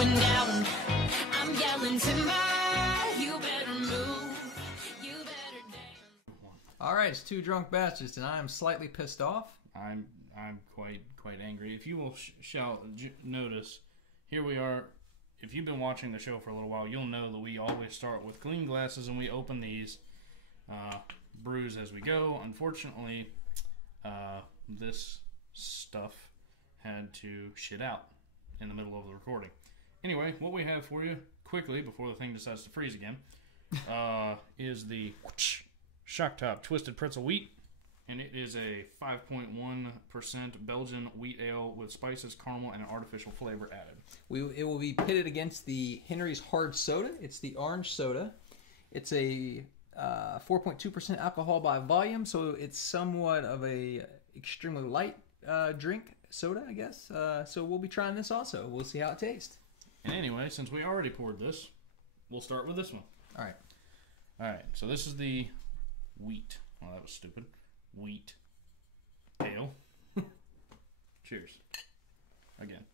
going down. I'm yelling timber. You better move. You better dance. All right, it's two drunk bastards, and I am slightly pissed off. I'm quite angry. If you will notice, here we are. If you've been watching the show for a little while, you'll know that we always start with clean glasses and we open these brews as we go. Unfortunately, this stuff had to shit out in the middle of the recording. Anyway, what we have for you, quickly, before the thing decides to freeze again, is the Shocktop Twisted Pretzel Wheat. And it is a 5.1% Belgian wheat ale with spices, caramel, and an artificial flavor added. It will be pitted against the Henery's Hard Soda. It's the orange soda. It's a 4.2% alcohol by volume, so it's somewhat of a extremely light drink soda, I guess. So we'll be trying this also. We'll see how it tastes. And anyway, since we already poured this, we'll start with this one. All right. All right, so this is the wheat. Well, that was stupid. Wheat ale. Cheers. Again.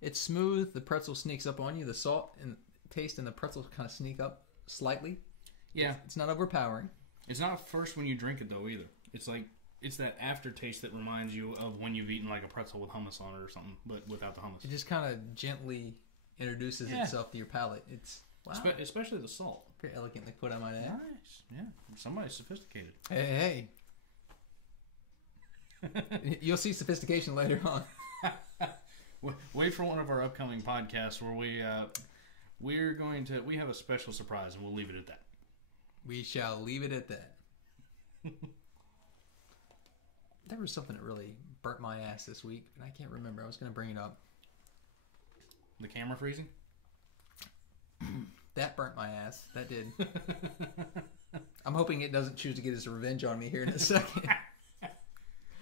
It's smooth. The pretzel sneaks up on you. The salt and taste and the pretzel kind of sneak up slightly. Yeah. It's not overpowering. It's not first when you drink it, though, either. It's like, it's that aftertaste that reminds you of when you've eaten like a pretzel with hummus on it or something, but without the hummus. It just kind of gently introduces itself to your palate. It's wow. Especially the salt. Very elegantly put, I might add. Nice. Yeah. Somebody's sophisticated. Hey. You'll see sophistication later on. Wait for one of our upcoming podcasts where we have a special surprise, and we'll leave it at that. We shall leave it at that. There was something that really burnt my ass this week, and I can't remember. I was going to bring it up. The camera freezing? That burnt my ass. That did. I'm hoping it doesn't choose to get its revenge on me here in a second.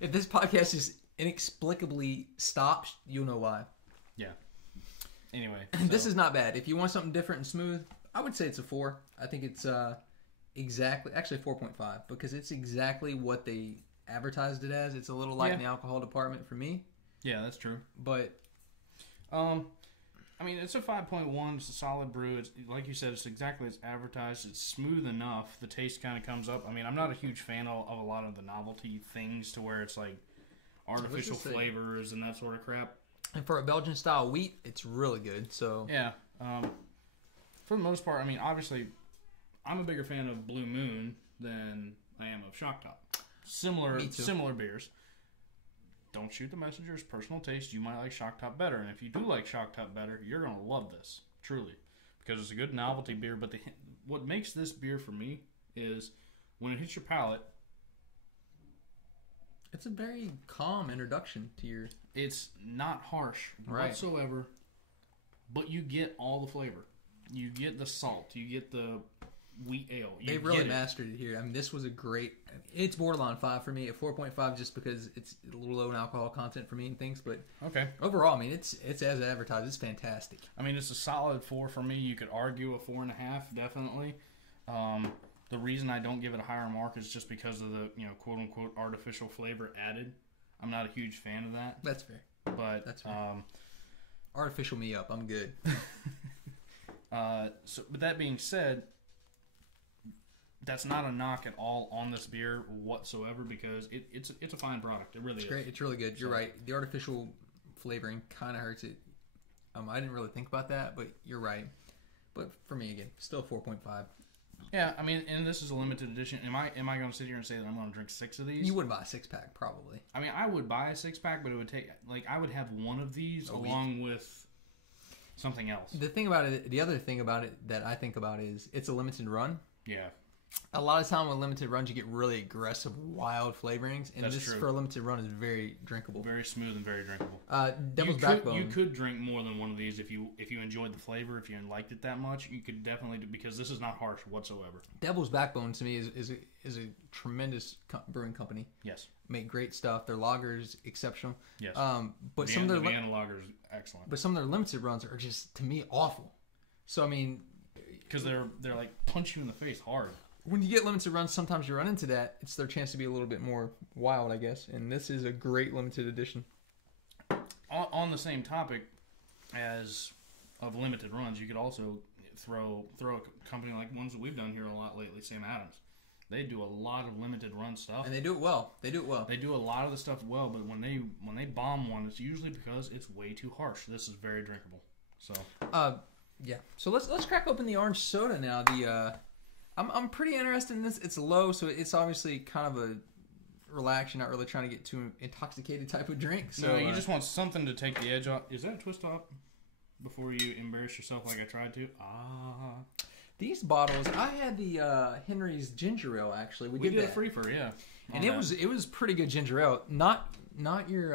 If this podcast just inexplicably stops, you'll know why. Yeah. Anyway. This is not bad. If you want something different and smooth, I would say it's a 4. I think it's exactly, actually 4.5, because it's exactly what they advertised it as. It's a little light in the alcohol department for me. Yeah, that's true. But I mean, it's a 5.1. It's a solid brew. It's, like you said, it's exactly as advertised. It's smooth enough. The taste kind of comes up. I mean, I'm not a huge fan of a lot of the novelty things to where it's like artificial flavors and that sort of crap. And for a Belgian style wheat, it's really good. So yeah, for the most part, I mean, obviously, I'm a bigger fan of Blue Moon than I am of Shocktop. Similar beers. Don't shoot the messengers. Personal taste. You might like Shocktop better, and if you do like Shocktop better, you're gonna love this truly, because it's a good novelty beer. But what makes this beer for me is when it hits your palate. It's a very calm introduction to your... It's not harsh whatsoever, but you get all the flavor. You get the salt. You get the wheat ale. They really mastered it here. I mean, this was a great... It's borderline 5 for me, at 4.5 just because it's a little low in alcohol content for me and things. But okay, overall, I mean, it's as advertised. It's fantastic. I mean, it's a solid 4 for me. You could argue a 4.5, definitely. The reason I don't give it a higher mark is just because of the, quote unquote artificial flavor added. I'm not a huge fan of that. That's fair. But that's fair. Artificial me up. I'm good. So, with that being said, that's not a knock at all on this beer whatsoever, because it's a fine product. It really is. Great. It's really good. You're right. The artificial flavoring kind of hurts it. I didn't really think about that, but you're right. But for me, again, still 4.5. Yeah, I mean, and this is a limited edition. Am I going to sit here and say that I'm going to drink 6 of these? You wouldn't buy a 6-pack, probably. I mean, I would buy a 6-pack, but it would take, I would have one of these along with something else. The other thing about it that I think about is it's a limited run. Yeah. A lot of time with limited runs, you get really aggressive, wild flavorings, and That's this true. For a limited run is very drinkable. Very smooth and very drinkable. Devil's Backbone. You could drink more than one of these if you enjoyed the flavor, if you liked it that much. You could definitely do, because this is not harsh whatsoever. Devil's Backbone to me is a tremendous brewing company. Yes. Make great stuff. Their lagers exceptional. Yes. But some of their Vienna lager is excellent. But some of their limited runs are just, to me, awful. So I mean, because they're like punch you in the face hard. when you get limited runs, sometimes you run into that. It's their chance to be a little bit more wild, I guess. And this is a great limited edition. On the same topic as of limited runs, you could also throw a company like ones that we've done here a lot lately, Sam Adams. They do a lot of limited run stuff, and they do it well. They do a lot of the stuff well, but when they bomb one, it's usually because it's way too harsh. This is very drinkable. So yeah. So let's crack open the orange soda now. I'm pretty interested in this. It's low, so it's obviously kind of a relax. You're not really trying to get too intoxicated type of drink. So no, you just want something to take the edge off. Is that a twist top? Before you embarrass yourself like I tried to. These bottles, I had the Henery's ginger ale. Actually, we did a free for and it was pretty good ginger ale. Not your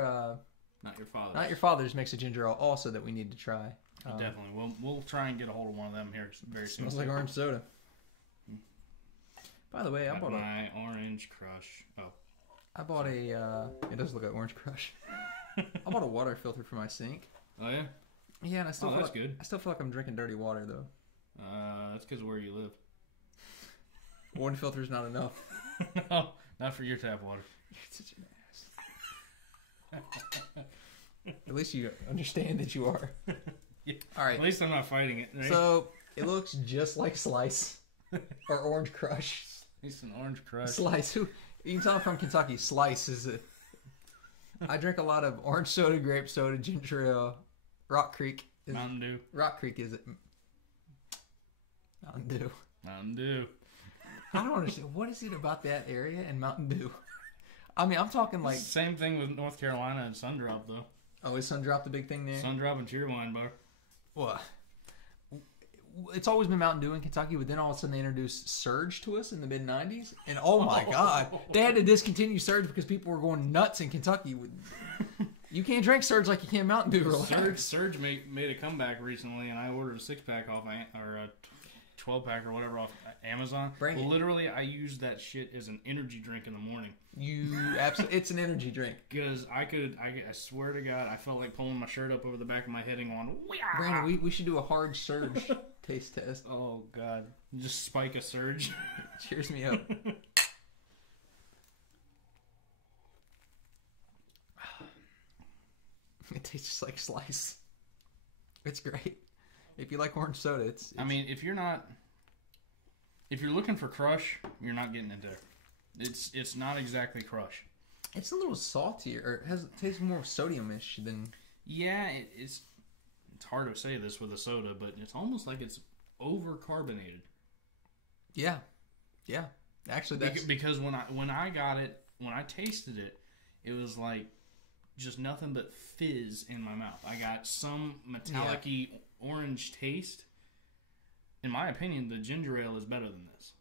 father's. Not your father's makes a ginger ale also that we need to try. Definitely, we'll try and get a hold of one of them here very soon. Smells like orange soda. By the way, I bought my Orange Crush. Oh, I bought a. It does look like Orange Crush. I bought a water filter for my sink. Oh yeah. Yeah, and I still that's good. I still feel like I'm drinking dirty water though. That's because of where you live. One filter's not enough. No, not for your tap water. You're such an ass. At least you understand that you are. Yeah. All right. At least I'm not fighting it. Right? So it looks just like Slice or Orange Crush. It's an Orange Crush. Slice. You can tell I'm from Kentucky. Slice is it. I drink a lot of orange soda, grape soda, ginger ale. Rock Creek. Mountain Dew. Rock Creek is it? Mountain Dew. Mountain Dew. I don't understand. What is it about that area and Mountain Dew? I mean, I'm talking like... Same thing with North Carolina and Sundrop, though. Oh, is Sundrop the big thing there? Sundrop and Cheerwine Bar. What? It's always been Mountain Dew in Kentucky, but then all of a sudden they introduced Surge to us in the mid-90s. And oh my God. They had to discontinue Surge because people were going nuts in Kentucky with... You can't drink Surge like you can Mountain Dew. Surge made a comeback recently, and I ordered a 6-pack off, or a 12-pack or whatever off Amazon. Literally, I used that shit as an energy drink in the morning. It's an energy drink. Because I swear to God, I felt like pulling my shirt up over the back of my head and going, Wah! Brandon, we should do a hard Surge taste test. Oh, God. Just spike a Surge. Cheers me up. It tastes just like Slice. It's great. If you like orange soda, it's... I mean, if you're looking for Crush, you're not getting it there. It's not exactly Crush. It's a little saltier, or it tastes more sodium-ish than... Yeah, it's hard to say this with a soda, but it's almost like it's over-carbonated. Yeah. Yeah. Actually, that's... Because when I got it, when I tasted it, it was like just nothing but fizz in my mouth. I got some metallic-y orange taste. In my opinion, the ginger ale is better than this.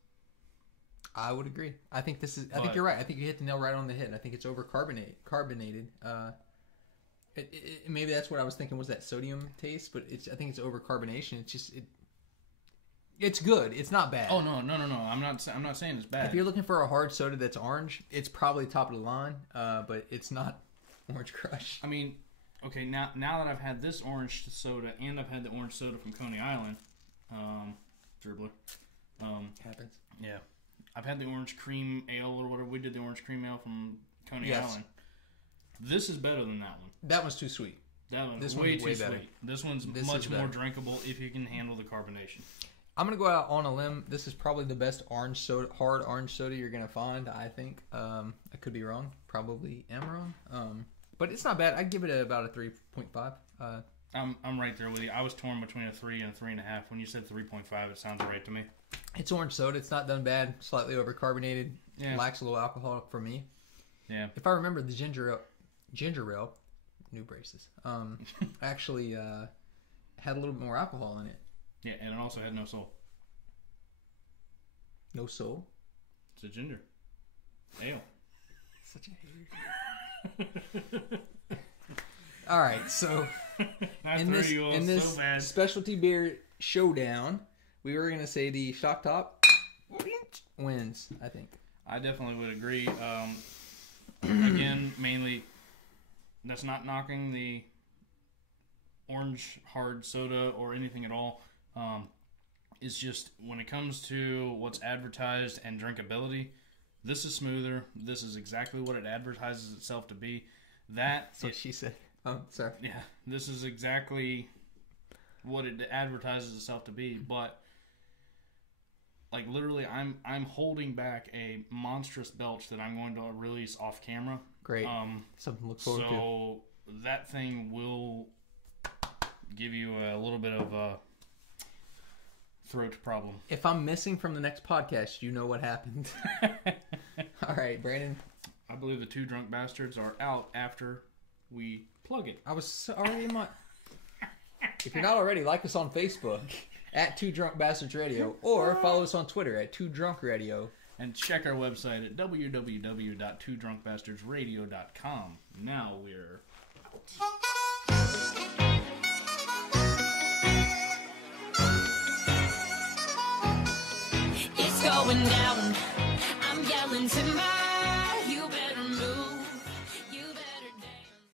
I would agree. I think you're right. I think you hit the nail right on the head. I think it's carbonated. Maybe that's what I was thinking was that sodium taste, but I think it's over carbonation. It's just it's good. It's not bad. Oh no! I'm not saying it's bad. If you're looking for a hard soda that's orange, it's probably top of the line. But it's not Orange Crush. I mean, okay, now that I've had this orange soda and I've had the orange soda from Coney Island, dribbler, happens. Yeah, I've had the orange cream ale or whatever. We did the orange cream ale from Coney Island. This is better than that one. That one's too sweet. That one's this way one's too way sweet. Better. This one's much more drinkable if you can handle the carbonation. I'm going to go out on a limb. This is probably the best orange soda, hard orange soda you're going to find, I think. I could be wrong. Probably am wrong. But it's not bad. I'd give it about a 3.5. I'm right there with you. I was torn between a 3 and a 3.5. When you said 3.5, it sounds right to me. It's orange soda. It's not done bad. Slightly overcarbonated. Yeah. Lacks a little alcohol for me. Yeah. If I remember, the ginger ale, new braces, actually had a little bit more alcohol in it. Yeah, and it also had no soul. No soul? It's a ginger ale. Such a hater. All right, so in this specialty beer showdown, we were going to say the Shocktop wins, I think. I definitely would agree. Again, mainly, that's not knocking the orange hard soda or anything at all. It's just, when it comes to what's advertised and drinkability, this is smoother. This is exactly what it advertises itself to be. That's what she said. Oh, sorry. Yeah, this is exactly what it advertises itself to be. But, like, literally, I'm holding back a monstrous belch that I'm going to release off camera. Great. Something to look forward to. So that thing will give you a little bit of a throat problem. If I'm missing from the next podcast, you know what happened. All right, Brandon. I believe the 2 Drunk Bastards are out after we plug it. I was already in my... If you're not already, like us on Facebook at 2 Drunk Bastards Radio, or follow us on Twitter at 2 Drunk Radio. And check our website at www.twodrunkbastardsradio.com. Now we're out. It's going down